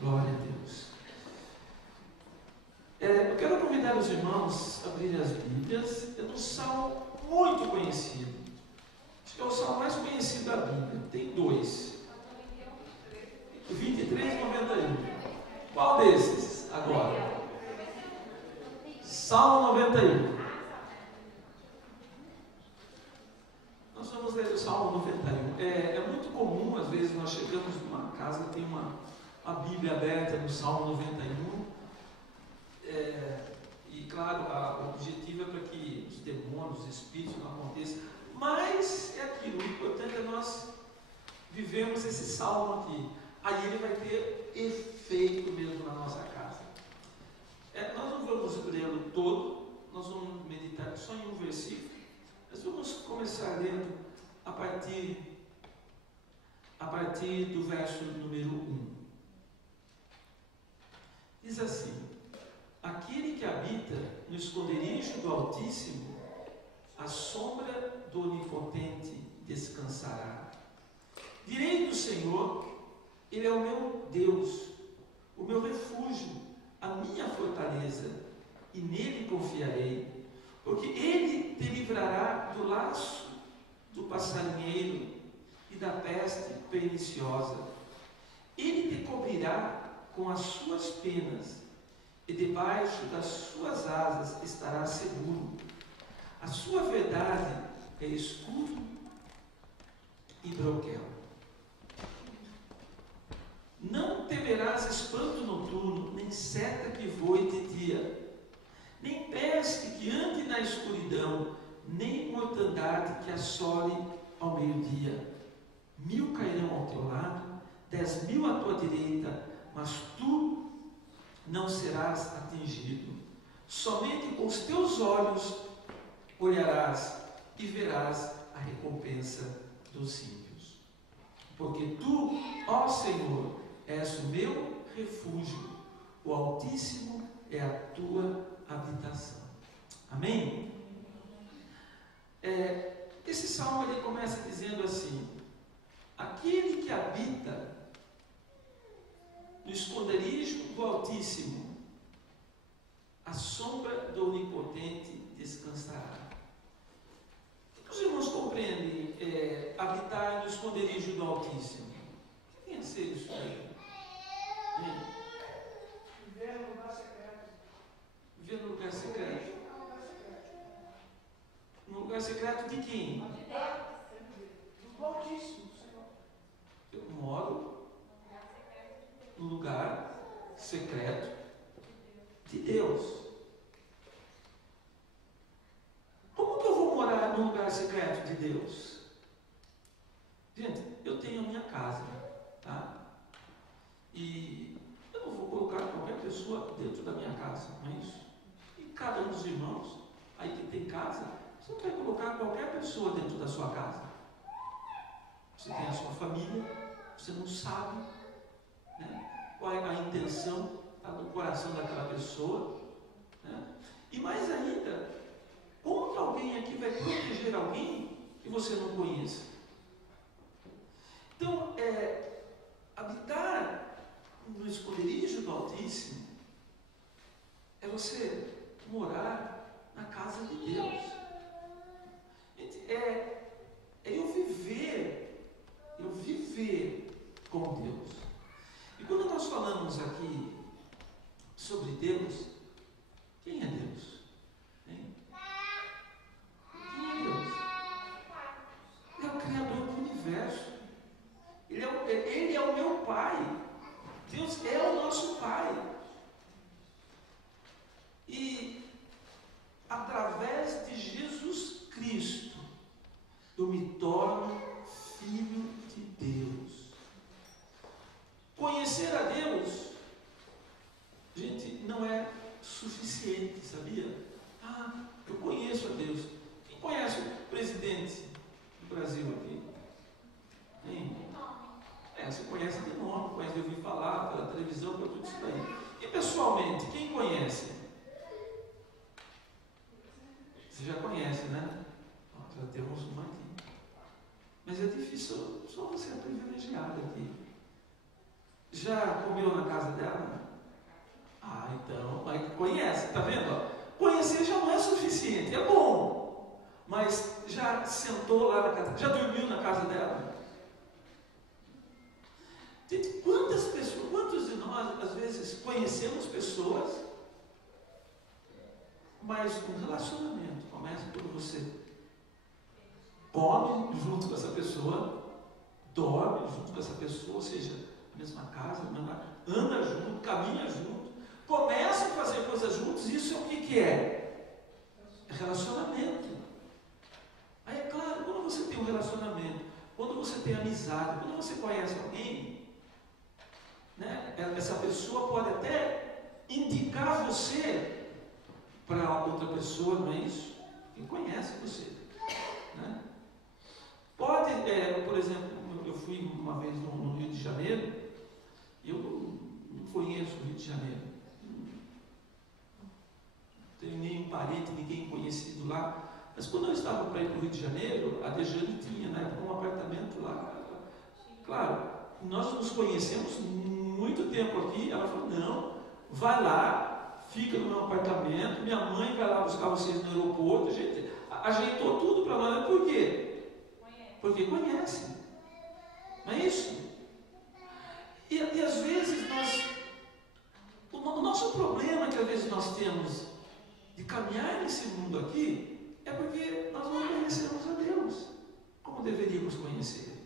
Glória a Deus. Eu quero convidar os irmãos a abrirem as Bíblias. É um salmo muito conhecido. Acho que é o salmo mais conhecido da Bíblia. Tem dois. 23 e 91. Qual desses agora? Salmo 91. Nós vamos ler o Salmo 91. É muito comum, às vezes, nós chegamos numa casa que tem uma Bíblia aberta no Salmo 91. E claro, o objetivo é para que os demônios, os espíritos não aconteçam. Mas é aquilo, o importante é nós vivemos esse salmo aqui. Aí ele vai ter efeito mesmo na nossa casa. Nós não vamos lê-lo todo, nós vamos meditar só em um versículo. Nós vamos começar lendo a partir do verso número 1. Diz assim: aquele que habita no esconderijo do Altíssimo, à sombra do Onipotente descansará. Direi do Senhor, Ele é o meu Deus, o meu refúgio, a minha fortaleza, e nele confiarei, porque Ele te livrará do laço do passarinheiro e da peste perniciosa. Ele te cobrirá com as suas penas, e debaixo das suas asas estará seguro. A sua verdade é escudo e broquel. Não temerás espanto noturno, nem seta que voe de dia, nem peste que ande na escuridão, nem mortandade que assole ao meio-dia. 1000 cairão ao teu lado, 10.000 à tua direita, mas tu não serás atingido. Somente com os teus olhos olharás e verás a recompensa dos ímpios. Porque tu, ó Senhor, és o meu refúgio, o Altíssimo é a tua habitação. Amém? Esse salmo ele começa dizendo assim: aquele que habita no esconderijo do Altíssimo, a sombra do Onipotente descansará. O que os irmãos compreendem habitar no esconderijo do Altíssimo? O que tem a ser isso aí? Viver no lugar secreto. Viver no lugar secreto? No lugar secreto de quem? Do Altíssimo, Senhor. Eu moro no lugar secreto de Deus. Como que eu vou morar no lugar secreto de Deus? Gente, eu tenho a minha casa, tá? E eu não vou colocar qualquer pessoa dentro da minha casa, não é isso? E cada um dos irmãos aí que tem casa, você não vai colocar qualquer pessoa dentro da sua casa. Você tem a sua família, você não sabe, né, qual é a intenção está no coração daquela pessoa, né? E mais ainda, como que alguém aqui vai proteger alguém que você não conheça? Então, habitar no esconderijo do Altíssimo é você morar na casa de Deus. Eu viver com Deus. E quando nós falamos aqui sobre Deus, quem é Deus? Hein? Quem é Deus? Ele é o Criador do universo. Ele é o meu Pai. Deus é o nosso Pai. E através de Jesus Cristo, eu me torno filho de Deus. Conhecer a Deus, gente, não é suficiente, sabia? Eu conheço a Deus. Quem conhece o presidente do Brasil aqui? Quem? Você conhece de nome, conhece de ouvir falar, pela televisão, por tudo isso daí. E pessoalmente, quem conhece? Você já conhece, né? Já temos uma aqui. Mas é difícil, só você é privilegiado aqui. Já comeu na casa dela? Ah, então, aí conhece, tá vendo? Ó? Conhecer já não é suficiente, é bom, mas já sentou lá na casa, já dormiu na casa dela? Gente, quantos de nós, às vezes, conhecemos pessoas, mas um relacionamento começa quando você come junto com essa pessoa, dorme junto com essa pessoa, ou seja, na mesma casa, anda junto, caminha junto, começa a fazer coisas juntos. Isso é o que é? É relacionamento. Aí é claro, quando você tem um relacionamento, quando você tem amizade, quando você conhece alguém, né, essa pessoa pode até indicar você para outra pessoa, não é isso? Quem conhece você, né? Pode, por exemplo, eu fui uma vez no Rio de Janeiro, eu não conheço o Rio de Janeiro, não tenho nenhum parente, ninguém conhecido lá, mas quando eu estava para ir para o Rio de Janeiro, a Dejane tinha, na época, um apartamento lá. Claro, nós nos conhecemos muito tempo aqui. Ela falou: não, vai lá, fica no meu apartamento, minha mãe vai lá buscar vocês no aeroporto. A gente ajeitou tudo para nós. Por quê? Porque conhece, não é isso? E às vezes o nosso problema que às vezes nós temos de caminhar nesse mundo aqui é porque nós não conhecemos a Deus como deveríamos conhecer.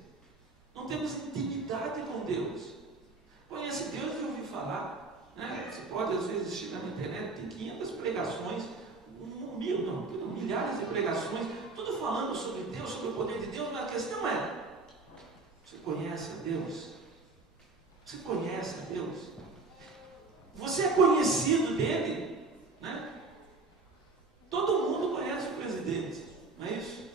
Não temos intimidade com Deus. Conhece Deus de ouvir falar, né? Você pode às vezes chegar na internet, tem 500 pregações, milhares de pregações, tudo falando sobre Deus, sobre o poder de Deus, mas a questão é: você conhece a Deus? Você conhece a Deus? Você é conhecido dele, né? Todo mundo conhece o presidente, não é isso?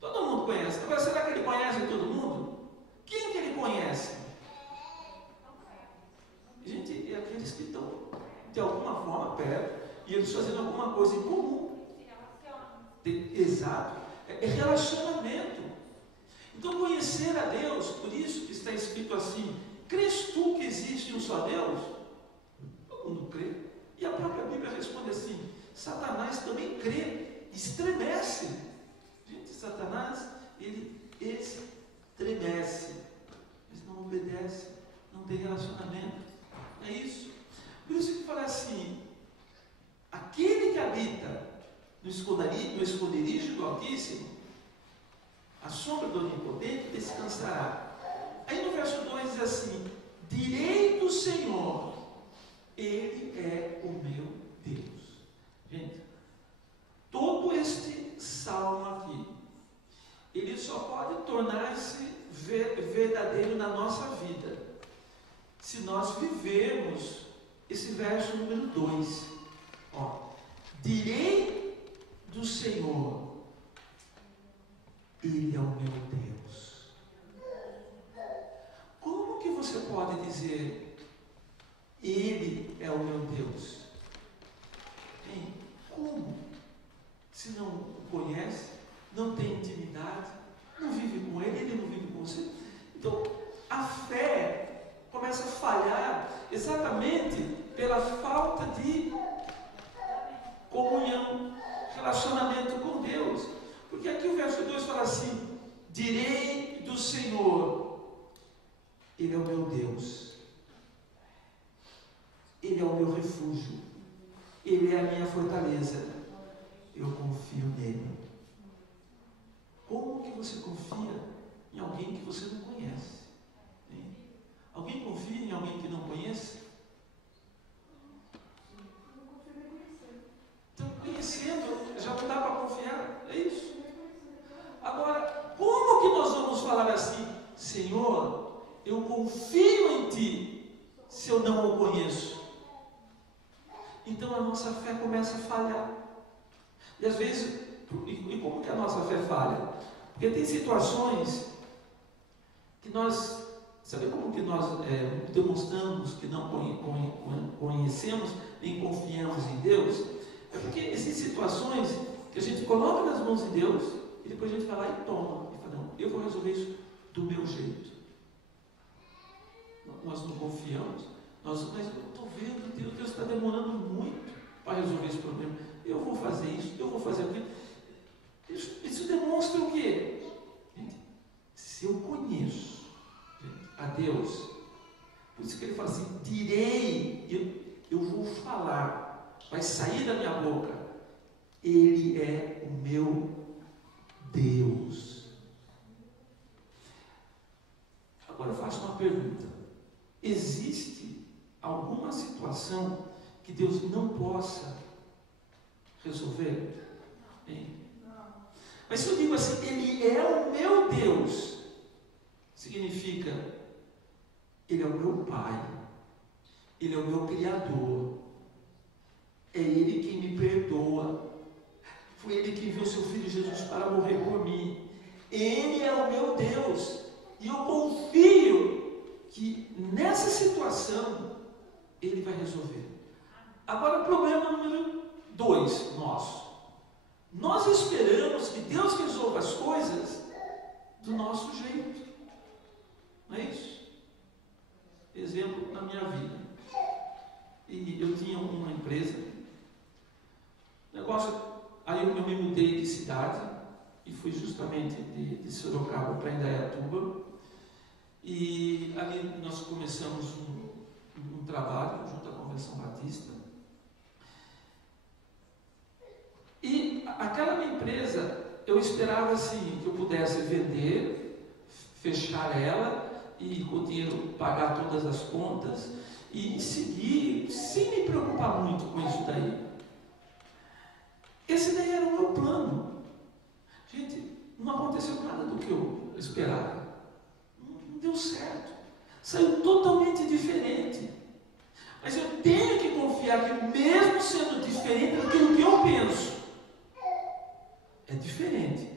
Todo mundo conhece. Agora, será que ele conhece todo mundo? Quem que ele conhece? Gente, é aqueles que estão de alguma forma perto e eles fazendo alguma coisa em comum. Exato. É relacionamento. Então, conhecer a Deus, por isso que está escrito assim: crês tu que existe um só Deus? Todo mundo crê. E a própria Bíblia responde assim: Satanás também crê, estremece. Gente, Satanás, ele estremece, mas não obedece, não tem relacionamento. É isso. Por isso que fala assim: aquele que habita no esconderijo do Altíssimo, a sombra do Onipotente descansará. Aí no verso 2 diz assim: direi do Senhor, Ele é o meu Deus. Gente, todo este salmo aqui, ele só pode tornar-se verdadeiro na nossa vida se nós vivermos esse verso número 2. Direi do Senhor, Ele é o meu Deus. Como que você pode dizer Ele é o meu Deus? Bem, como? Se não o conhece, não tem intimidade, não vive com Ele, Ele não vive com você. Então, a fé começa a falhar exatamente pela falta de comunhão, relacionamento com Deus. Porque aqui o verso 2 fala assim: direi do Senhor, Ele é o meu Deus, Ele é o meu refúgio, Ele é a minha fortaleza, eu confio nele. Como que você confia em alguém que você não conhece? Hein? Alguém confia em alguém que não conhece? Então, conhecendo, já não dá para confiar, é isso. Agora, como que nós vamos falar assim: Senhor, eu confio em Ti, se eu não o conheço? Então a nossa fé começa a falhar. E às vezes, e como que a nossa fé falha? Porque tem situações que nós, sabe como que nós demonstramos que não conhecemos nem confiamos em Deus? É porque existem situações que a gente coloca nas mãos de Deus e depois a gente vai lá e toma. E fala: não, eu vou resolver isso do meu jeito. nós não confiamos, mas eu estou vendo, Deus está demorando muito para resolver esse problema. Eu vou fazer isso, eu vou fazer aquilo. Isso demonstra o quê? Gente, se eu conheço a Deus, por isso que ele fala assim, direi, eu vou falar, vai sair da minha boca, Ele é o meu Deus. Agora eu faço uma pergunta: existe alguma situação que Deus não possa resolver? Hein? Mas se eu digo assim, Ele é o meu Deus, significa Ele é o meu Pai, Ele é o meu Criador, é Ele quem me perdoa, foi Ele que enviou seu Filho Jesus para morrer por mim. Ele é o meu Deus, e eu confio que nessa situação Ele vai resolver. Agora o problema número 2 nosso. Nós esperamos que Deus resolva as coisas do nosso jeito. Não é isso? Exemplo na minha vida. E eu tinha uma empresa, aí eu me mudei de cidade, e fui justamente de Sorocaba para Indaiatuba, e ali nós começamos um trabalho junto à Convenção Batista, e aquela minha empresa, eu esperava assim, que eu pudesse vender, fechar ela, e com o dinheiro pagar todas as contas, e seguir, sem me preocupar muito com isso daí. Esse daí era o meu plano. Gente, não aconteceu nada do que eu esperava. Não deu certo. Saiu totalmente diferente. Mas eu tenho que confiar que, mesmo sendo diferente daquilo que eu penso, é diferente,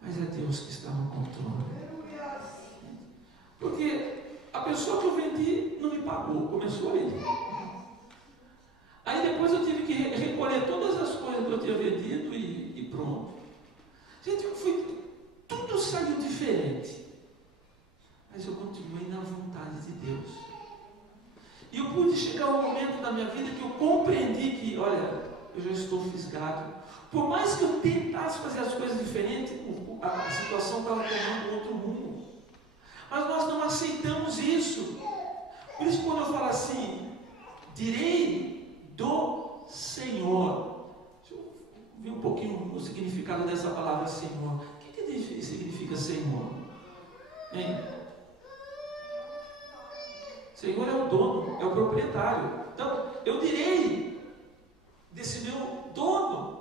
mas é Deus que está no controle. Porque a pessoa que eu vendi não me pagou, começou aí. Aí depois eu tive que recolher todas as coisas que eu tinha vendido e pronto. Gente, tudo saiu diferente. Mas eu continuei na vontade de Deus. E eu pude chegar a um momento da minha vida que eu compreendi que, olha, eu já estou fisgado. Por mais que eu tentasse fazer as coisas diferentes, a situação estava tomando outro rumo. Mas nós não aceitamos isso. Por isso, quando eu falo assim, direi do Senhor. Deixa eu ver um pouquinho o significado dessa palavra Senhor. O que significa Senhor? Hein? Senhor é o dono, é o proprietário. Então, eu direi desse meu dono.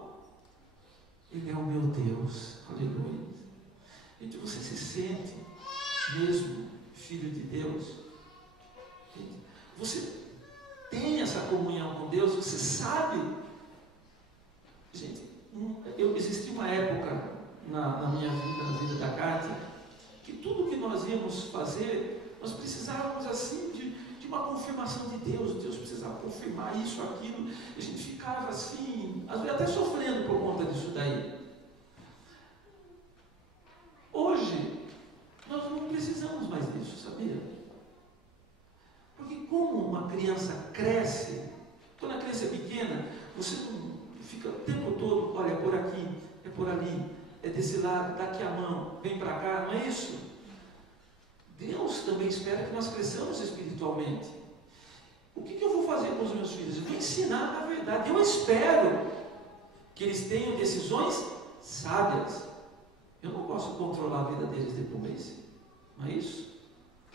Ele é o meu Deus. Aleluia. Gente, você se sente mesmo filho de Deus? Você tem essa comunhão com Deus? Você sabe? Gente, existia uma época na minha vida, na vida da Cátia, que tudo que nós íamos fazer, nós precisávamos assim de uma confirmação de Deus. Deus precisava confirmar isso, aquilo. A gente ficava assim, às vezes até sofrendo por conta disso daí. Hoje, nós não precisamos mais disso, sabia? Porque como uma criança cresce, quando a criança é pequena, você não fica o tempo todo, olha, é por aqui, é por ali, é desse lado, daqui a mão, vem para cá, não é isso? Deus também espera que nós cresçamos espiritualmente. O que eu vou fazer com os meus filhos? Eu vou ensinar a verdade. Eu espero que eles tenham decisões sábias. Eu não posso controlar a vida deles depois, não é isso?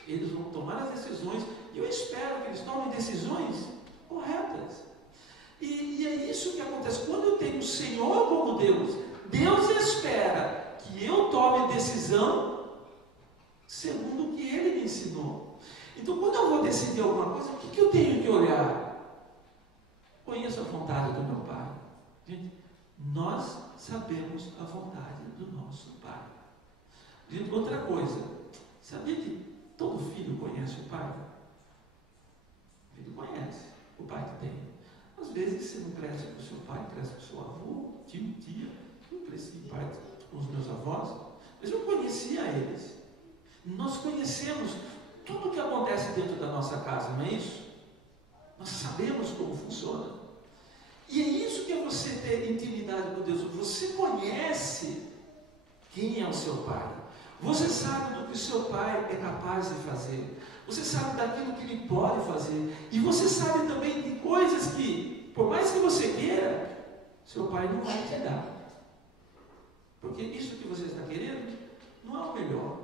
Eles vão tomar as decisões e eu espero que eles tomem decisões corretas. E é isso que acontece. Quando eu tenho o Senhor como Deus, Deus espera que eu tome decisão segundo o que Ele me ensinou. Então, quando eu vou decidir alguma coisa, o que eu tenho que olhar? Conheço a vontade do meu Pai. Gente, nós sabemos a vontade do nosso Pai. Gente, outra coisa, sabia que todo filho conhece o pai? O filho conhece o pai que tem. Às vezes você não cresce com o seu pai, cresce com o seu avô, tio, tia. Eu cresci em parte com os meus avós, mas eu conhecia eles. Nós conhecemos tudo que acontece dentro da nossa casa, não é isso? Nós sabemos como funciona. E é isso que é você ter intimidade com Deus. Você conhece quem é o seu pai. Você sabe do que o seu pai é capaz de fazer. Você sabe daquilo que ele pode fazer. E você sabe também de coisas que, por mais que você queira, seu pai não vai te dar. Porque isso que você está querendo não é o melhor.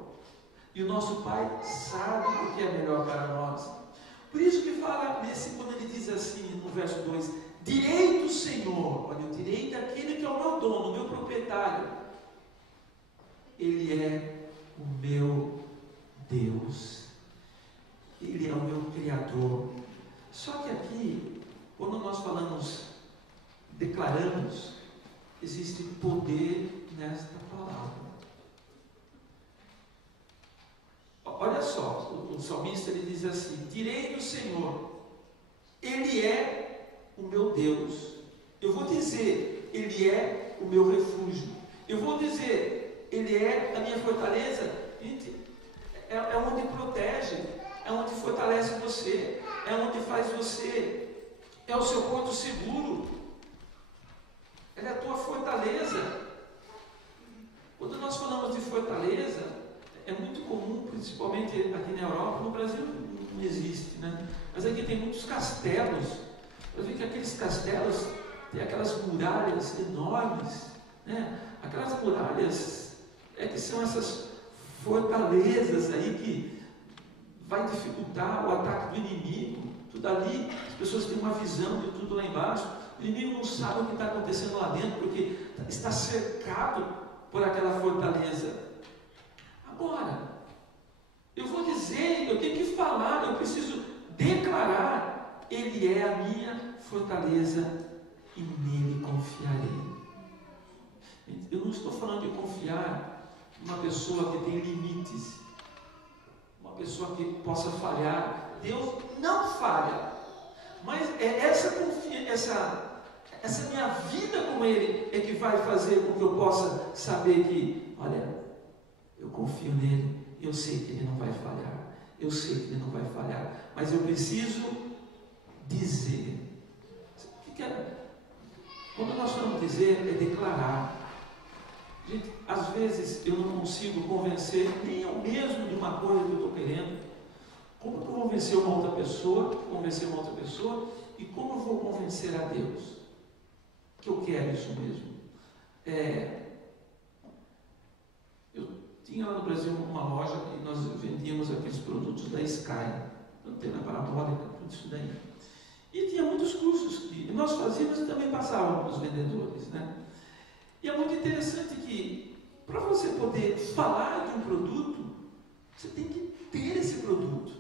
E o nosso pai sabe o que é melhor para nós. Por isso que fala quando ele diz assim no verso 2: direi do Senhor, olha, eu direi daquele que é o meu dono, o meu proprietário. Ele é o meu Deus. Ele é o meu Criador. Só que aqui, quando nós declaramos, existe poder nesta palavra. Olha só, o salmista ele diz assim: direi do Senhor, Ele é o meu Deus. Eu vou dizer, Ele é o meu refúgio. Eu vou dizer, Ele é a minha fortaleza. Gente, é onde protege, é onde fortalece você, é onde faz você, é o seu ponto seguro. Ela é a tua fortaleza. Quando nós falamos de fortaleza, é muito comum, principalmente aqui na Europa. No Brasil não existe, né? Mas aqui tem muitos castelos. Eu vi que aqueles castelos têm aquelas muralhas enormes, né? Aquelas muralhas que são essas fortalezas aí que vai dificultar o ataque do inimigo. Tudo ali, as pessoas têm uma visão de tudo lá embaixo. O inimigo não sabe o que está acontecendo lá dentro, porque está cercado por aquela fortaleza. Agora, eu vou dizer, eu tenho que falar, eu preciso declarar: Ele é a minha fortaleza e nele confiarei. Eu não estou falando de confiar numa pessoa que tem limites, uma pessoa que possa falhar. Deus não falha, mas é essa minha vida com Ele é que vai fazer com que eu possa saber que, olha, eu confio nele, eu sei que ele não vai falhar, eu sei que ele não vai falhar, mas eu preciso dizer. Quando nós falamos dizer, é declarar. Gente, às vezes eu não consigo convencer nem eu mesmo de uma coisa que eu estou querendo. Como eu vou convencer uma outra pessoa, e como eu vou convencer a Deus que eu quero isso mesmo? Eu tinha lá no Brasil uma loja e nós vendíamos aqueles produtos da Sky, antena parabólica, tudo isso daí. E tinha muitos cursos que nós fazíamos e também passavam para os vendedores, né? E é muito interessante que, para você poder falar de um produto, você tem que ter esse produto,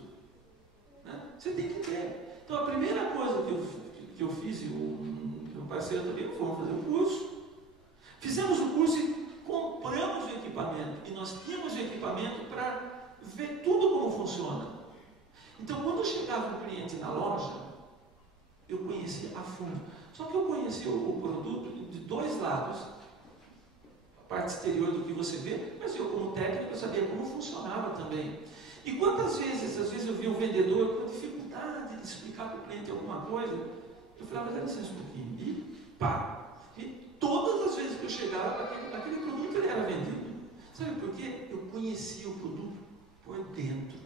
né? Você tem que ter. Então, a primeira coisa que eu fiz, e o meu parceiro também, fomos fazer um curso. Fizemos o curso e compramos o equipamento. E nós tínhamos o equipamento para ver tudo como funciona. Então, quando chegava um cliente na loja, eu conhecia a fundo. Só que eu conhecia o produto de dois lados. A parte exterior do que você vê, mas eu, como técnico, eu sabia como funcionava também. E quantas vezes, às vezes eu via um vendedor com dificuldade de explicar para o cliente alguma coisa, eu falava, dá licença um pouquinho, e pá! E todas as vezes que eu chegava, aquele produto ele era vendido. Sabe por quê? Eu conhecia o produto por dentro,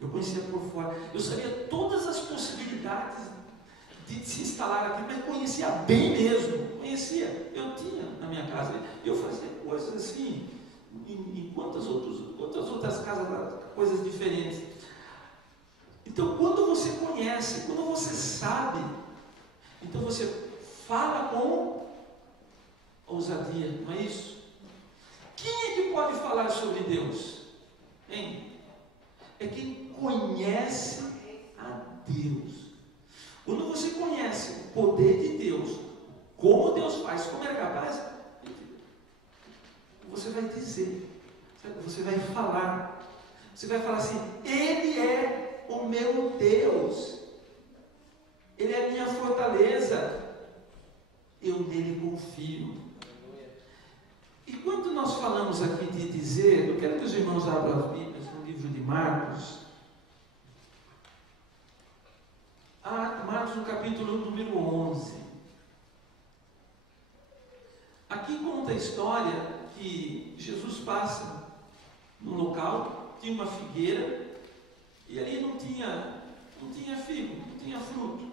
eu conhecia por fora, eu sabia todas as possibilidades de se instalar aqui, mas conhecia bem mesmo, eu tinha na minha casa, eu fazia coisas assim, em quantas outras casas, coisas diferentes. Então, quando você conhece, quando você sabe, então você fala com ousadia, não é isso? Quem é que pode falar sobre Deus? Hein? É quem conhece a Deus. Quando você conhece o poder de Deus, como Deus faz, como é capaz, você vai dizer, você vai falar assim: Ele é o meu Deus, Ele é a minha fortaleza, eu nele confio. E quando nós falamos aqui de dizer, eu quero que os irmãos abram as Bíblias no livro de Marcos, Marcos, no capítulo número 11. Aqui conta a história que Jesus passa num local, tinha uma figueira, e ali não tinha figo, não tinha fruto.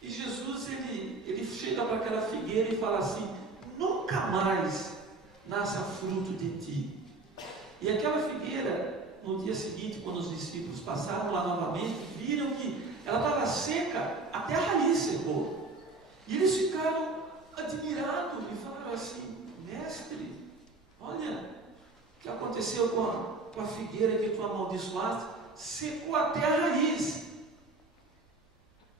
E Jesus, ele chega para aquela figueira e fala assim: nunca mais nasça fruto de ti. E aquela figueira, no dia seguinte, quando os discípulos passaram lá novamente, viram que ela estava seca, até a raiz secou. E eles ficaram admirados e falaram assim: mestre, olha o que aconteceu com a figueira que tu amaldiçoaste, secou até a raiz.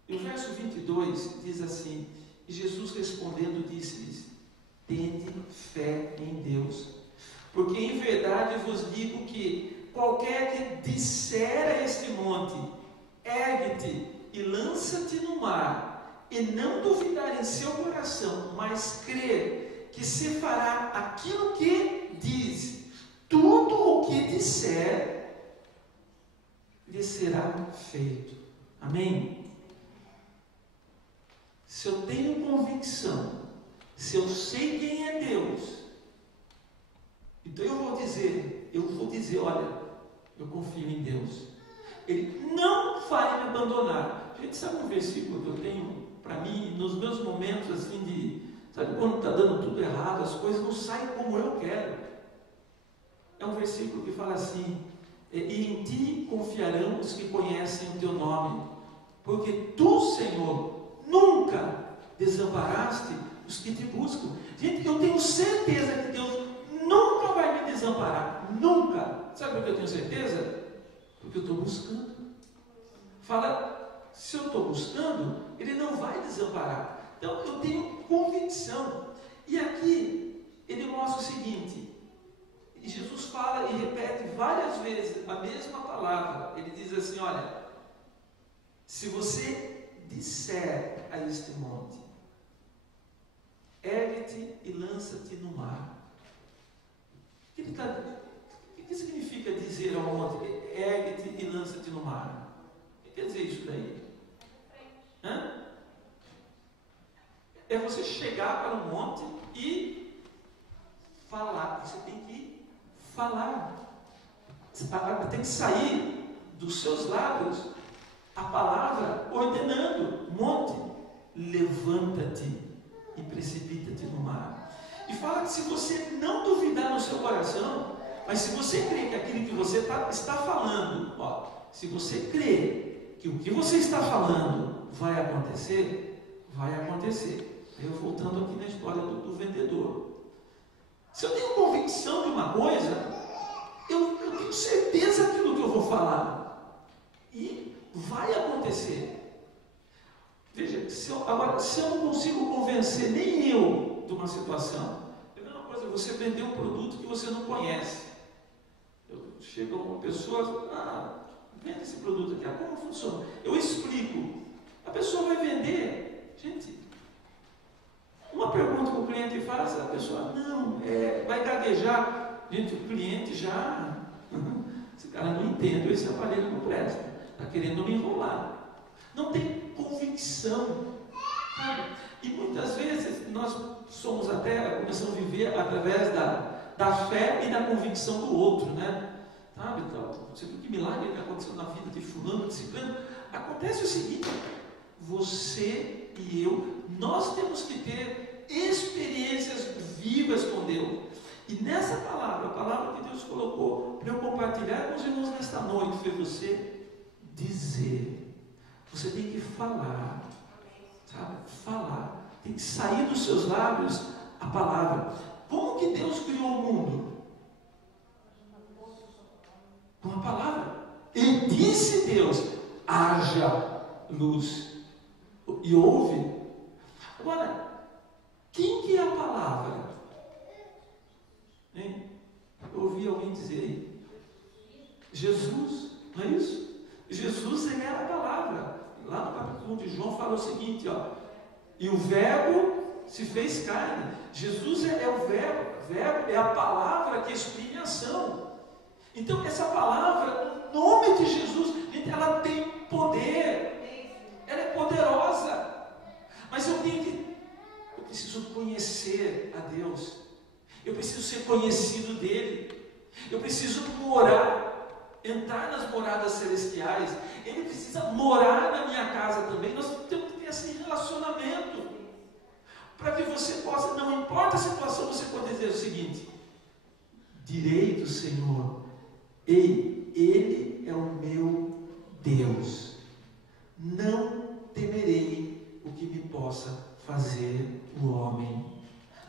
E o verso 22 diz assim: e Jesus respondendo disse-lhes: tende fé em Deus, porque em verdade vos digo que qualquer que disser a este monte, ergue-te e lança-te no mar, e não duvidar em seu coração, mas crer que se fará aquilo que diz, tudo o que disser lhe será feito. Amém? Se eu tenho convicção, se eu sei quem é Deus, então eu vou dizer, olha, eu confio em Deus. Ele não vai me abandonar. A gente sabe um versículo que eu tenho para mim, nos meus momentos assim sabe quando está dando tudo errado, as coisas não saem como eu quero. É um versículo que fala assim: e em ti confiarão os que conhecem o teu nome, porque tu, Senhor, nunca desamparaste os que te buscam. Gente, eu tenho certeza que Deus nunca vai me desamparar, nunca. Sabe por que eu tenho certeza? Porque eu estou buscando. Fala, se eu estou buscando, Ele não vai desamparar. Então eu tenho convicção. E aqui ele mostra o seguinte: e Jesus fala e repete várias vezes a mesma palavra. Ele diz assim: olha, se você disser a este monte, ergue-te e lança-te no mar. O que significa dizer ao monte, ergue-te e lança-te no mar? O que quer dizer isso daí? É você chegar para o monte e falar. Você tem que falar. Tem que sair dos seus lábios a palavra ordenando: monte, levanta-te e precipita-te no mar. E fala que se você não duvidar no seu coração, mas se você crer que aquilo que você está falando, se você crer que o que você está falando vai acontecer, vai acontecer. Eu voltando aqui na história do vendedor. Se eu tenho convicção de uma coisa, eu tenho certeza daquilo que eu vou falar. E vai acontecer. Veja, se eu não consigo convencer nem eu de uma situação, é a mesma coisa, você vender um produto que você não conhece. Chega uma pessoa, vende esse produto aqui, como funciona? Eu explico. A pessoa vai vender. Gente, uma pergunta que o cliente faz, a pessoa vai gaguejar. Gente, o cliente já, esse cara não entende, esse aparelho não presta, está querendo me enrolar. Não tem convicção, sabe? E muitas vezes nós começamos a viver através da fé e da convicção do outro, né? Sabe? Então, você viu que milagre que aconteceu na vida de fulano, de ciclano? Acontece o seguinte: você e eu, nós temos que ter experiências vivas com Deus. E nessa palavra, a palavra que Deus colocou para eu compartilhar com os irmãos nesta noite, foi você dizer. Você tem que falar, sabe? Falar. Tem que sair dos seus lábios a palavra. Como que Deus criou o mundo? Com a palavra. E disse Deus: haja luz. E houve. Agora, quem que é a palavra? Hein? Eu ouvi alguém dizer aí: Jesus, não é isso? Jesus, ele era a palavra. Lá no capítulo 1 de João fala o seguinte, e o verbo se fez carne. Jesus é o verbo é a palavra que exprime a ação. Então essa palavra, o nome de Jesus, ela tem poder, ela é poderosa. conhecido dele. Eu preciso morar, entrar nas moradas celestiais. Ele precisa morar na minha casa também. Nós temos que ter esse relacionamento, para que você possa, não importa a situação, você pode dizer o seguinte: direi do Senhor, ei, Ele é o meu Deus, não temerei o que me possa fazer o homem.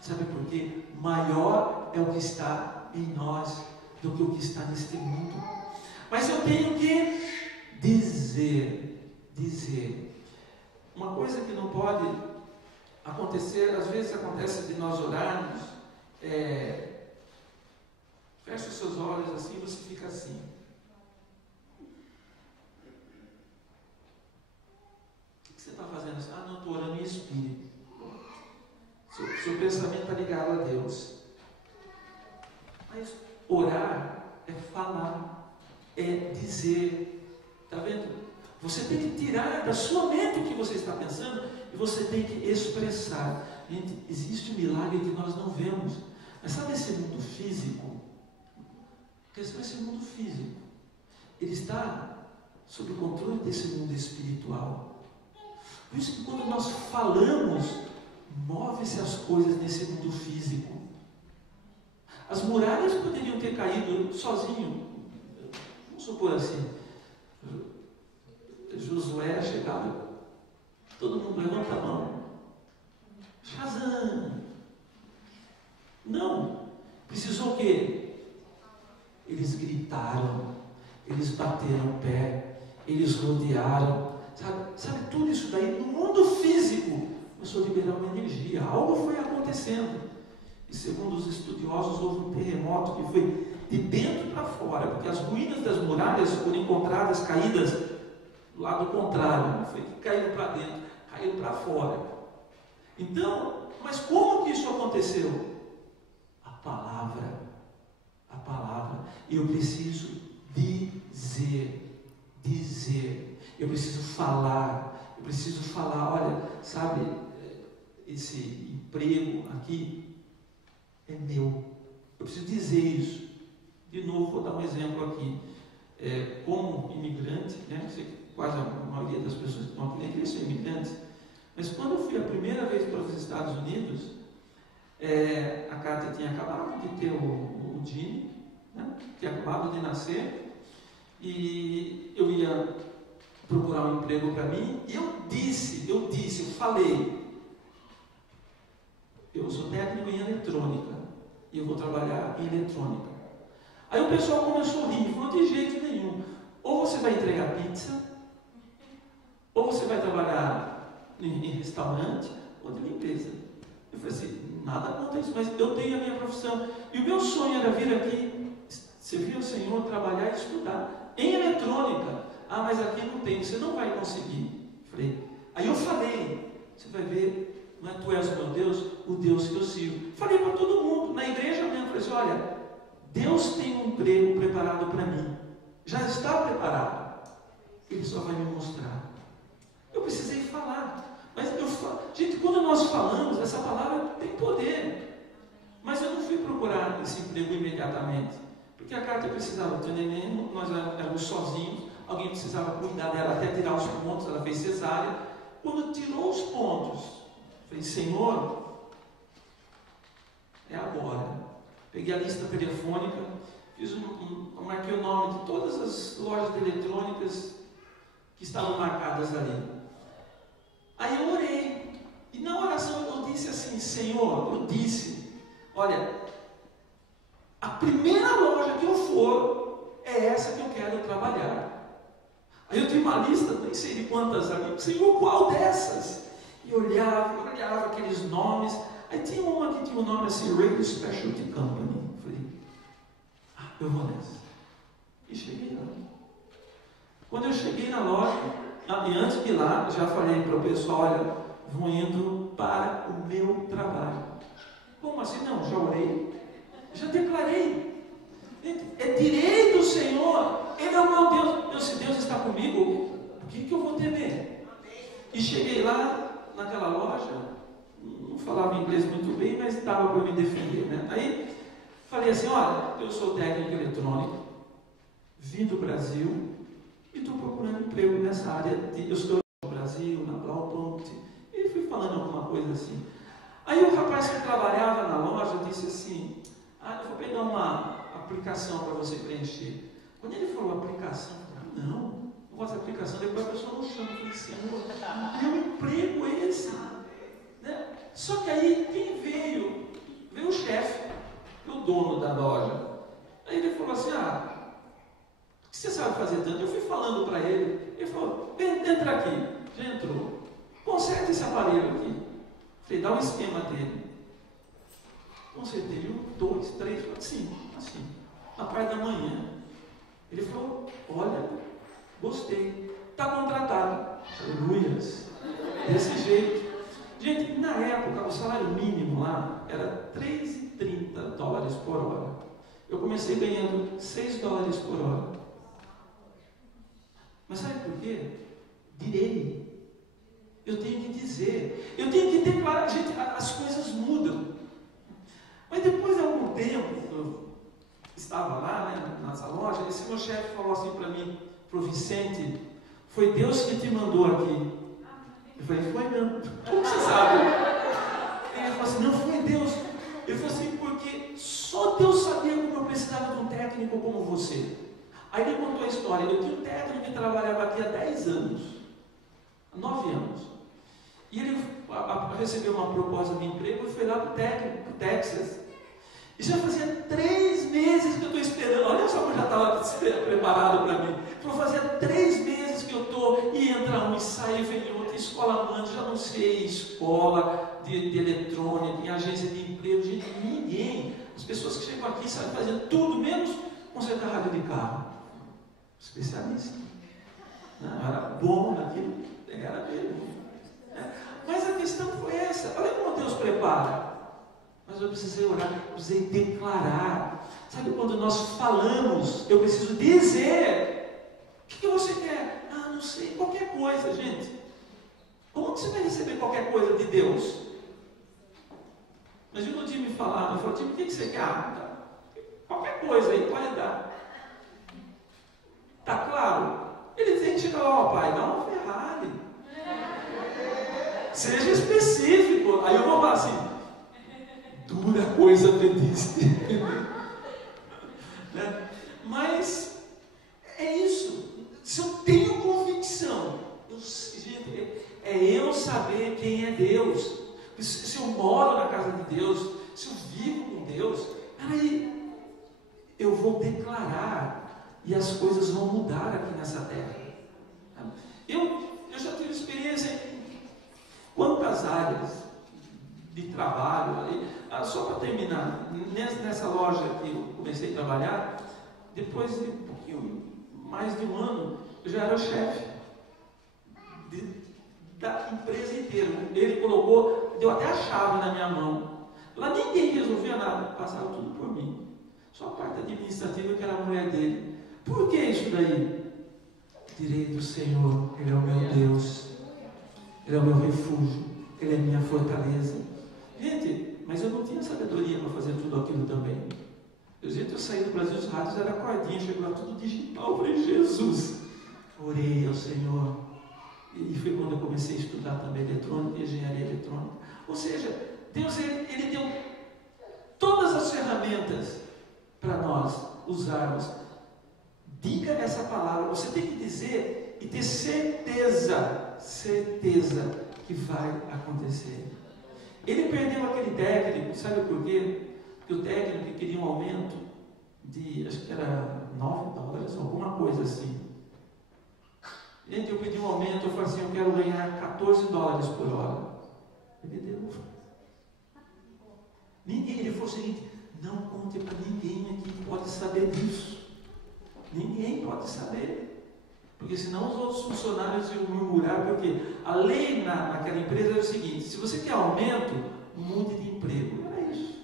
Sabe por quê? Maior é o que está em nós do que o que está neste mundo. Mas eu tenho que dizer. Uma coisa que não pode acontecer, às vezes acontece de nós orarmos, fecha os seus olhos assim, você fica assim. O que você está fazendo? Ah, não, estou orando em espírito. Seu pensamento está ligado a Deus. Mas orar é falar, é dizer. Está vendo? Você tem que tirar da sua mente o que você está pensando e você tem que expressar. Gente, existe um milagre que nós não vemos. Mas sabe esse mundo físico? A questão é esse mundo físico. Ele está sob o controle desse mundo espiritual. Por isso que quando nós falamos, move-se as coisas nesse mundo físico. As muralhas poderiam ter caído sozinho. Vamos supor assim, Josué chegava, todo mundo levanta a mão, Shazam! Não, precisou o quê? Eles gritaram, eles bateram o pé, eles rodearam, sabe tudo isso daí no mundo físico começou a liberar uma energia, algo foi acontecendo. E segundo os estudiosos, houve um terremoto que foi de dentro para fora, porque as ruínas das muralhas foram encontradas caídas do lado contrário, não foi que caíram para dentro, caíram para fora. Então, mas como que isso aconteceu? A palavra. Eu preciso dizer. Eu preciso falar. Olha, sabe, esse emprego aqui é meu. Eu preciso dizer isso. De novo, vou dar um exemplo aqui. Como imigrante, né? Eu sei que quase a maioria das pessoas que estão aqui nem queriam ser imigrantes. Mas quando eu fui a primeira vez para os Estados Unidos, a Cátia tinha acabado de ter o Dini, né? Tinha acabado de nascer, e eu ia procurar um emprego para mim, e eu falei, eu sou técnico em eletrônica, e eu vou trabalhar em eletrônica. Aí o pessoal começou a rir, falou, de jeito nenhum, ou você vai entregar pizza, ou você vai trabalhar em restaurante, ou de limpeza. Eu falei assim, nada contra isso, mas eu tenho a minha profissão, e o meu sonho era vir aqui, servir ao Senhor, trabalhar e estudar, em eletrônica. Ah, mas aqui não tem, você não vai conseguir. Aí eu falei, você vai ver, não é tu és o meu Deus, o Deus que eu sirvo. Falei para todo mundo, na igreja mesmo, falei assim, olha, Deus tem um emprego preparado para mim, já está preparado, Ele só vai me mostrar. Eu precisei falar, mas gente, quando nós falamos, essa palavra tem poder, mas eu não fui procurar esse emprego imediatamente, porque a Cátia precisava ter neném, nós éramos sozinhos, alguém precisava cuidar dela até tirar os pontos, ela fez cesárea. Quando tirou os pontos, falei, Senhor, é agora. Peguei a lista telefônica, marquei o nome de todas as lojas de eletrônicas que estavam marcadas ali. Aí eu orei, e na oração eu disse assim, Senhor, olha, a primeira loja que eu for, é essa que eu quero trabalhar. Aí eu tinha uma lista, nem sei de quantas ali, Senhor, qual dessas? E eu olhava aqueles nomes, aí tinha uma que tinha um nome assim, Radio Specialty Company. Eu falei, eu vou nessa. E cheguei lá. Quando eu cheguei na loja, e antes de ir lá, já falei para o pessoal, olha, vou indo para o meu trabalho. Como assim? Não, já orei, já declarei. É direito do Senhor, Ele é o meu Deus. Se Deus está comigo, o que eu vou temer? E cheguei lá, naquela loja, não falava inglês muito bem, mas dava para me defender, né? Aí Falei assim, olha, eu sou técnico eletrônico, vim do Brasil e estou procurando emprego nessa área. Eu estou no Brasil, na Blaupunkt, e fui falando alguma coisa assim. Aí o rapaz que trabalhava na loja disse assim, eu vou pegar uma aplicação para você preencher. Quando ele falou aplicação, eu falei, não gosto de aplicação, depois a pessoa não chama, eu falei, Senhor, meu emprego é esse, né? Só que aí quem veio o chefe, o dono da loja. Aí ele falou assim, o que você sabe fazer tanto? Eu fui falando para ele, ele falou, entra aqui. Já entrou, conserta esse aparelho aqui. Falei, dá um esquema dele. Consertei 1, 2, 3, 4, 5, assim, na parte da manhã. Ele falou, olha, gostei, está contratado. Aleluias, desse jeito. Gente, na época, o salário mínimo lá era $3,30 por hora. Eu comecei ganhando $6 por hora. Mas sabe por quê? Direi. Eu tenho que dizer. Eu tenho que declarar. Gente, as coisas mudam. Mas depois de algum tempo, eu estava lá, né, nessa loja, esse meu chefe falou assim para mim, para o Vicente, foi Deus que te mandou aqui. Eu falei, foi não. Como você sabe? Ele falou assim, não foi Deus. Ele falou assim, porque só Deus sabia como eu precisava de um técnico como você. Aí ele contou a história. Eu tinha um técnico que trabalhava aqui há 10 anos, 9 anos. E ele recebeu uma proposta de emprego e foi lá para o Texas. E já fazia 3 meses que eu estou esperando. Olha só como eu já estava preparado para mim. Falou, fazia 3 meses que eu estou, e entra um, e sai, vem outro, escola manda, já não sei, escola de eletrônica, em agência de emprego, gente, ninguém. As pessoas que chegam aqui sabem fazer tudo, menos consertar rádio de carro. Especialista. Não, era bom naquilo, era mesmo. Mas a questão foi essa. Olha como Deus prepara. Mas eu precisei orar, eu precisei declarar. Sabe quando nós falamos, eu preciso dizer. O que você quer? Não sei, qualquer coisa, gente. Como você vai receber qualquer coisa de Deus? Mas o time me falava, eu falei, time, o que você quer? Qualquer coisa aí, pode dar. Tá claro? Ele tem que chegar lá, pai, dá uma Ferrari. Seja específico. Aí eu vou falar assim, dura coisa pediste. Né? Mas é isso. Se eu tenho convicção, gente, é eu saber quem é Deus. Se eu moro na casa de Deus, se eu vivo com Deus, aí eu vou declarar e as coisas vão mudar aqui nessa terra. Eu já tive experiência em quantas áreas de trabalho ali. Só para terminar, nessa loja que eu comecei a trabalhar, depois de um pouquinho, mais de um ano, eu já era o chefe da empresa inteira. Ele colocou, deu até a chave na minha mão. Lá ninguém resolvia nada, passaram tudo por mim. Só a parte administrativa, que era a mulher dele. Por que isso daí? Direi do Senhor, Ele é o meu Deus, Ele é o meu refúgio, Ele é a minha fortaleza. Gente, mas eu não tinha sabedoria para fazer tudo aquilo também. Eu saí do Brasil, os rádios eram cordinha, chegou lá tudo digital. Eu falei, Jesus, orei ao Senhor. E foi quando eu comecei a estudar também eletrônica, engenharia eletrônica. Ou seja, Deus ele deu todas as ferramentas para nós usarmos. Diga essa palavra, você tem que dizer e ter certeza que vai acontecer. Ele perdeu aquele técnico, sabe por quê? Porque o técnico queria um aumento de, acho que era $9, alguma coisa assim. Gente, eu pedi um aumento, eu falei assim, eu quero ganhar $14 por hora. Ele deu. Ninguém, ele falou o seguinte, não conte para ninguém aqui que pode saber disso. Ninguém pode saber. Porque senão os outros funcionários iam murmurar, porque a lei naquela empresa era o seguinte, se você quer aumento, mude de emprego. Era isso.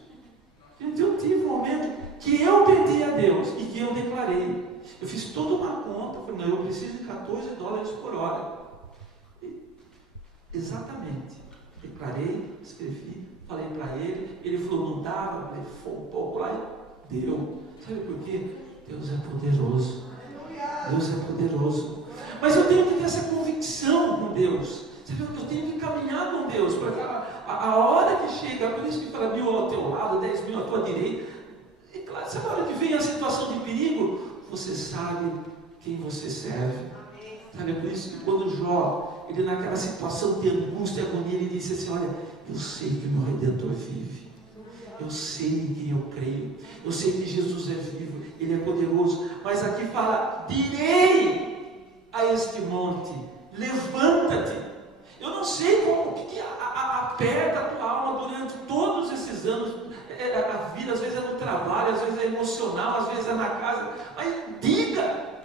Gente, eu tive um aumento que eu pedi a Deus e que eu declarei. Eu fiz toda uma conta, falei, não, eu preciso de $14 por hora. E, exatamente. Declarei, escrevi, falei para ele, ele falou, não dava, falei, foi um pouco lá, Deu. Sabe por quê? Deus é poderoso. Deus é poderoso. Mas eu tenho que ter essa convicção com Deus. Sabe, eu tenho que caminhar com Deus. Porque a hora que chega, por isso que fala 1000 ao teu lado, 10.000 à tua direita. E claro, sabe a hora que vem a situação de perigo? Você sabe quem você serve. Sabe, é por isso que quando Jó, ele naquela situação de angústia e agonia, ele disse assim: olha, eu sei que o meu Redentor vive. Eu sei em quem eu creio. Eu sei que Jesus é vivo. Ele é poderoso. Mas aqui fala: direi a este monte, levanta-te. Eu não sei como, o que aperta a tua alma durante todos esses anos. A vida às vezes é no trabalho, às vezes é emocional, às vezes é na casa. Mas diga,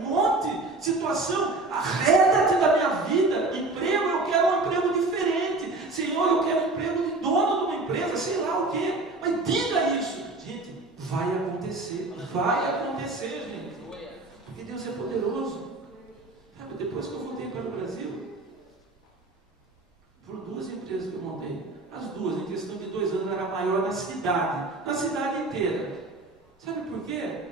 monte, situação, arreda-te da minha vida. Emprego, eu quero um emprego diferente. Senhor, eu quero um emprego de dono de uma empresa, sei lá o quê. Mas diga isso. Gente, vai acontecer, gente. Porque Deus é poderoso. Sabe, depois que eu voltei para o Brasil, por 2 empresas que eu montei, as 2, em questão de 2 anos, era maior na cidade inteira. Sabe por quê?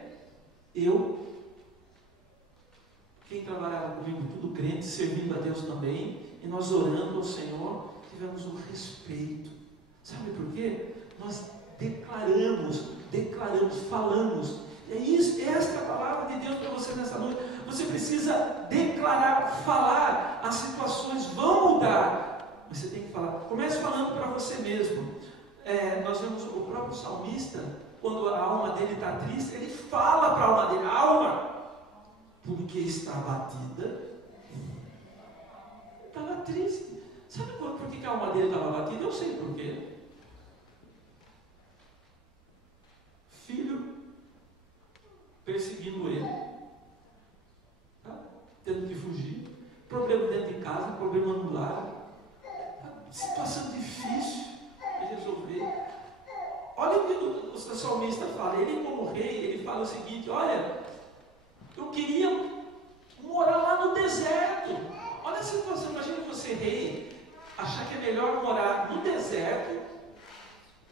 Quem trabalhava comigo, tudo crente, servindo a Deus também, e nós orando ao Senhor, tivemos um respeito. Sabe por quê? Nós declaramos, falamos. É isso, esta é a palavra de Deus para você nessa noite. Você precisa declarar, falar. As situações vão mudar. Você tem que falar. Comece falando para você mesmo. Nós vemos o próprio salmista, quando a alma dele está triste, ele fala para a alma dele: alma, porque está abatida. Estava triste. Sabe por que a alma dele estava abatida? Eu sei por quê. Filho perseguindo ele, tá? Tendo que fugir, problema dentro de casa, problema no lar, situação difícil de resolver. Olha o que o salmista fala. Ele, como rei, ele fala o seguinte: olha, eu queria morar lá no deserto. Olha a situação. Imagina você, rei, achar que é melhor morar no deserto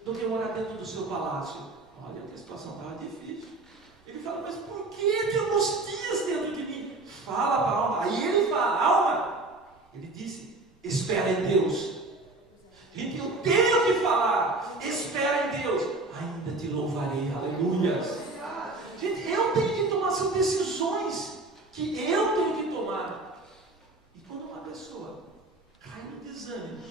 do que morar dentro do seu palácio. Olha, a situação estava difícil. Ele fala: mas por que te angustias dentro de mim? Fala para a alma. Aí ele fala: alma, ele disse, espera em Deus. Gente, eu tenho que falar, espera em Deus, ainda te louvarei, aleluia. Gente, eu tenho que tomar, são decisões que eu tenho que tomar. E quando uma pessoa cai no desânimo,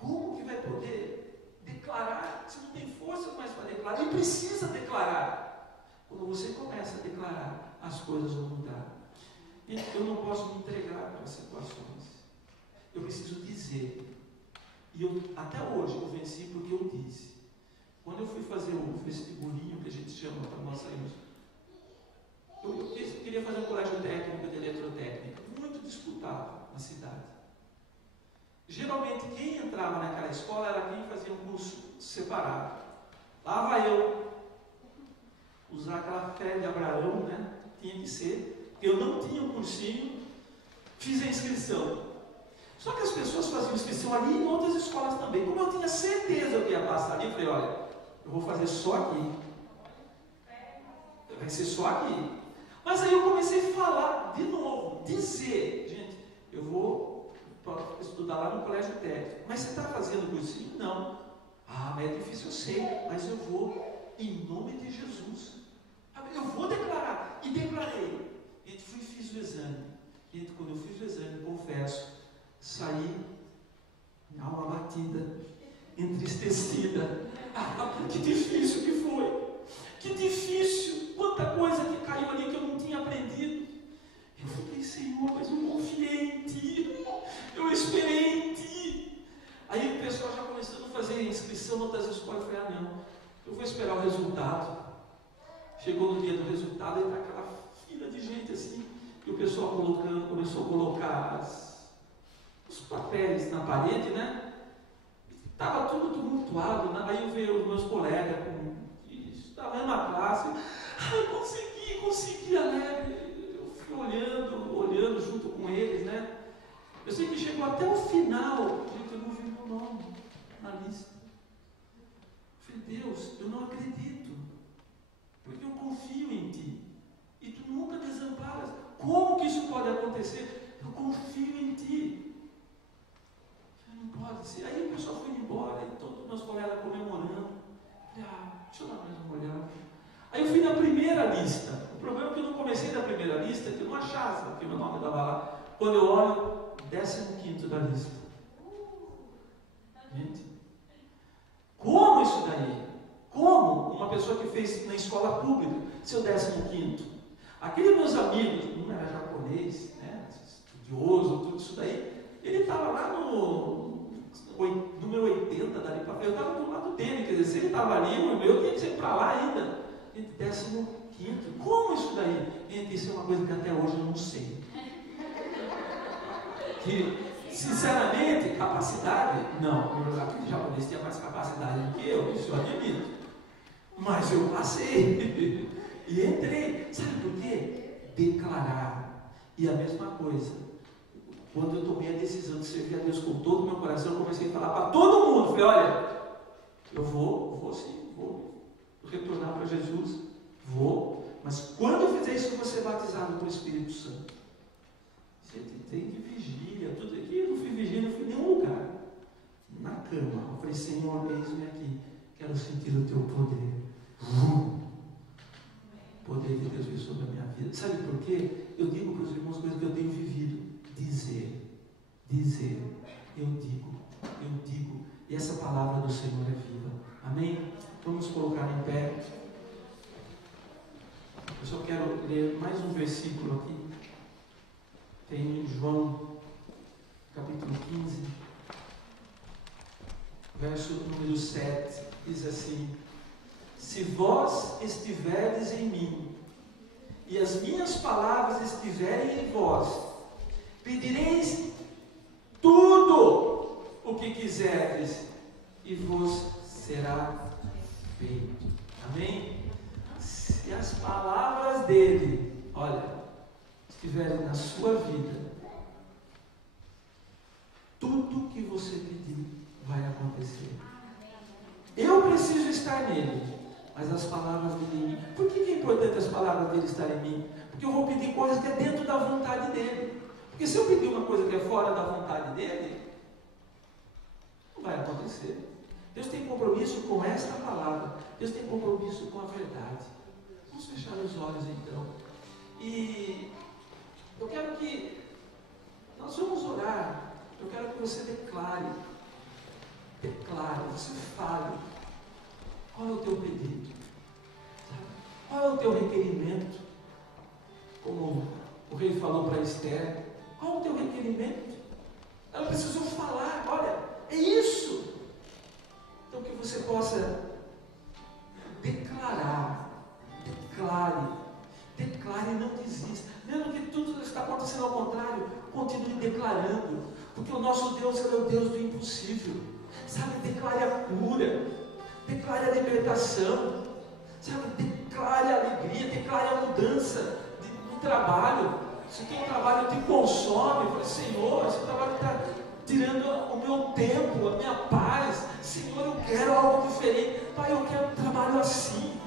como que vai poder declarar se não tem força mais para declarar? Ele precisa declarar. Quando você começa a declarar, as coisas vão mudar. Eu não posso me entregar para as situações. Eu preciso dizer. E até hoje eu venci porque eu disse. Quando eu fui fazer o vestibulinho, que a gente chama para nós sairmos, eu queria fazer um colégio técnico de eletrotécnica, muito disputado na cidade. Geralmente quem entrava naquela escola era quem fazia um curso separado. Lá vai eu usar aquela fé de Abraão, né? Tinha que ser. Eu não tinha um cursinho, fiz a inscrição. Só que as pessoas faziam inscrição ali e em outras escolas também. Como eu tinha certeza que ia passar ali, eu falei: olha, eu vou fazer só aqui. Vai ser só aqui. Mas aí eu comecei a falar de novo, dizer: gente, eu vou estudar lá no colégio técnico. Mas você está fazendo cursinho? Não. Ah, mas é difícil, eu sei, mas eu vou em nome de Jesus. Eu vou declarar. E declarei. E fiz o exame. E quando eu fiz o exame, confesso, saí, minha alma batida, entristecida. Que difícil que foi. Que difícil. Quanta coisa que caiu ali que eu não tinha aprendido. Eu falei: Senhor, mas eu confiei em Ti. Eu esperei em Ti. Aí o pessoal já começando a fazer inscrição em outras escolas. Eu falei: não, eu vou esperar o resultado. Chegou no dia do resultado, e está aquela fila de gente assim, e o pessoal começou a colocar os papéis na parede, né? Estava tudo tumultuado, né? Aí eu vi os meus colegas da mesma classe. Consegui, alegre. Eu fui olhando junto com eles, né? Eu sei que chegou até o final, gente, eu não vi meu nome na lista. pode acontecer. Eu confio em ti. Não pode ser. Aí o pessoal foi embora, e todos os meus colegas comemorando. Deixa eu dar mais uma olhada. Aí eu fui na primeira lista. O problema é que eu não comecei na primeira lista, que eu não achava que o meu nome estava lá. Quando eu olho, 15º da lista. Gente, como isso daí? Como uma pessoa que fez na escola pública, seu 15º? Aqueles meus amigos, um era japonês, né, estudioso, tudo isso daí, ele estava lá no número 80 dali para frente, eu estava do lado dele, quer dizer, se ele estava ali, o meu tinha que ser para lá ainda. 15º. Como isso daí? Gente, isso é uma coisa que até hoje eu não sei. Que, sinceramente, capacidade, não, aquele japonês tinha mais capacidade do que eu, isso eu admito. Mas eu passei e entrei. Sabe por quê? Declarar. E a mesma coisa, quando eu tomei a decisão de servir a Deus com todo o meu coração, eu comecei a falar para todo mundo. Falei, olha, eu vou sim, vou retornar para Jesus, mas quando eu fizer isso, eu vou ser batizado com o Espírito Santo. Gente, tem que vigília, tudo aqui. Eu não fui vigília, não fui em nenhum lugar. Na cama, eu falei, Senhor, eis-me aqui, quero sentir o teu poder. O poder de Deus veio sobre a minha vida. Sabe por quê? Eu digo para os irmãos coisas que eu tenho vivido. Dizer, eu digo. E essa palavra do Senhor é viva. Amém? Vamos colocar em pé. Eu só quero ler mais um versículo aqui. Tem em João, capítulo 15, verso número 7, diz assim: se vós estiverdes em mim, e as minhas palavras estiverem em vós, pedireis tudo o que quiserdes, e vos será feito. Amém? Se as palavras dele, olha, estiverem na sua vida, tudo que você pedir vai acontecer. Eu preciso estar nele, mas as palavras dele em mim. Por que é importante as palavras dele estarem em mim? Porque eu vou pedir coisas que é dentro da vontade dele. Porque se eu pedir uma coisa que é fora da vontade dele, não vai acontecer. Deus tem compromisso com esta palavra. Deus tem compromisso com a verdade. Vamos fechar os olhos então. E eu quero que nós vamos orar. Eu quero que você declare, você fale. Qual é o teu pedido? Sabe? Qual é o teu requerimento? Como o rei falou para Esther, qual é o teu requerimento? Ela precisou falar, olha, é isso. Então que você possa declarar, declare e não desista. Mesmo que tudo está acontecendo ao contrário, continue declarando, porque o nosso Deus é o Deus do impossível. Sabe, declare a cura, declare a libertação, sabe, declare a alegria, declare a mudança do trabalho. Se o teu trabalho te consome, fala, Senhor, esse trabalho está tirando o meu tempo, a minha paz. Senhor, eu quero algo diferente. Pai, eu quero um trabalho assim.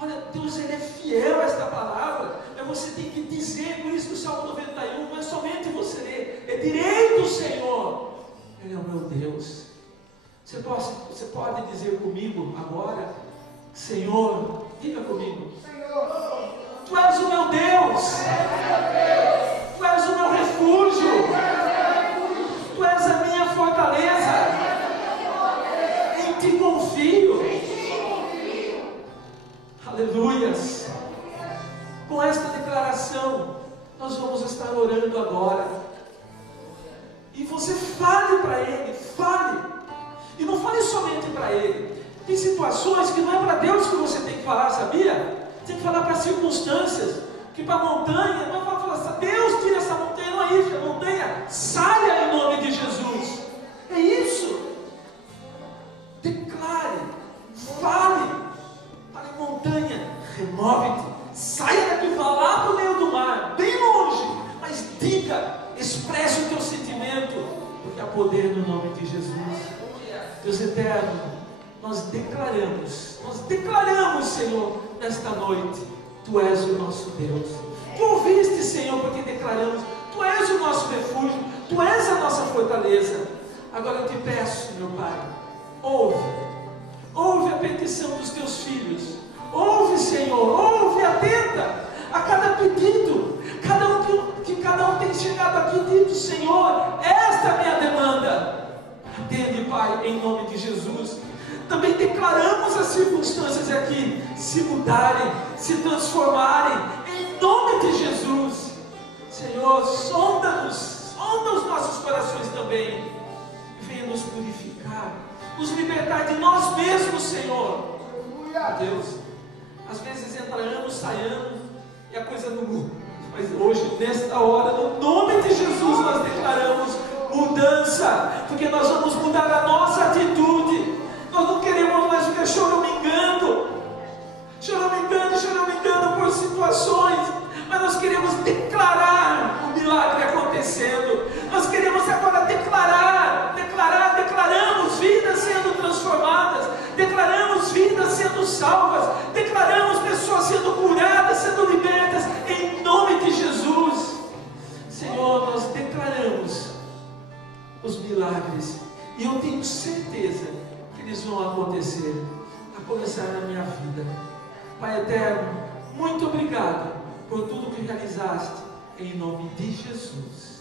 Olha, Deus, Ele é fiel a esta palavra. Mas você tem que dizer, por isso que o Salmo 91 não é somente você ler, é direito do Senhor. Ele é o meu Deus. Você pode dizer comigo agora, Senhor, diga comigo, Senhor, Tu és o meu Deus, Tu és o meu refúgio, Tu és a minha fortaleza, em Ti confio. Aleluias. Com esta declaração, nós vamos estar orando agora. E você fale para Ele, fale. E não fale somente para Ele. Tem situações que não é para Deus que você tem que falar, sabia? Tem que falar para circunstâncias. Que para a montanha, não vai falar, Deus tira essa montanha, não é isso. A montanha saia em nome de Jesus. É isso. Declare, fale. Fale, montanha, remove-te. Saia daqui, vá lá para o meio do mar, bem longe. Mas diga, expresse o teu sentimento, porque há poder no nome de Jesus. Deus eterno, nós declaramos, Senhor, nesta noite, Tu és o nosso Deus. Tu triste, Senhor, porque declaramos: Tu és o nosso refúgio, Tu és a nossa fortaleza. Agora eu te peço, meu Pai, ouve a petição dos Teus filhos. Ouve, Senhor, ouve, atenta a cada pedido. Cada um tem chegado aqui e dito: Senhor, esta é a minha demanda. Atende, Pai, em nome de Jesus. Também declaramos as circunstâncias aqui se mudarem, se transformarem, em nome de Jesus. Senhor, sonda os nossos corações também. Venha nos purificar, nos libertar de nós mesmos, Senhor. Deus, às vezes entra anos, sai anos e a coisa não muda. Mas hoje, nesta hora, no nome de Jesus, nós declaramos mudança, porque nós vamos mudar a nossa atitude. Nós não queremos mais ficar choramingando por situações, mas nós queremos declarar o milagre acontecendo. Nós queremos agora declaramos vidas sendo transformadas, declaramos vidas sendo salvas, declaramos pessoas sendo curadas, sendo libertas, em nome de Jesus. Senhor, nós declaramos os milagres, e eu tenho certeza que eles vão acontecer, a começar na minha vida. Pai eterno, muito obrigado por tudo que realizaste, em nome de Jesus.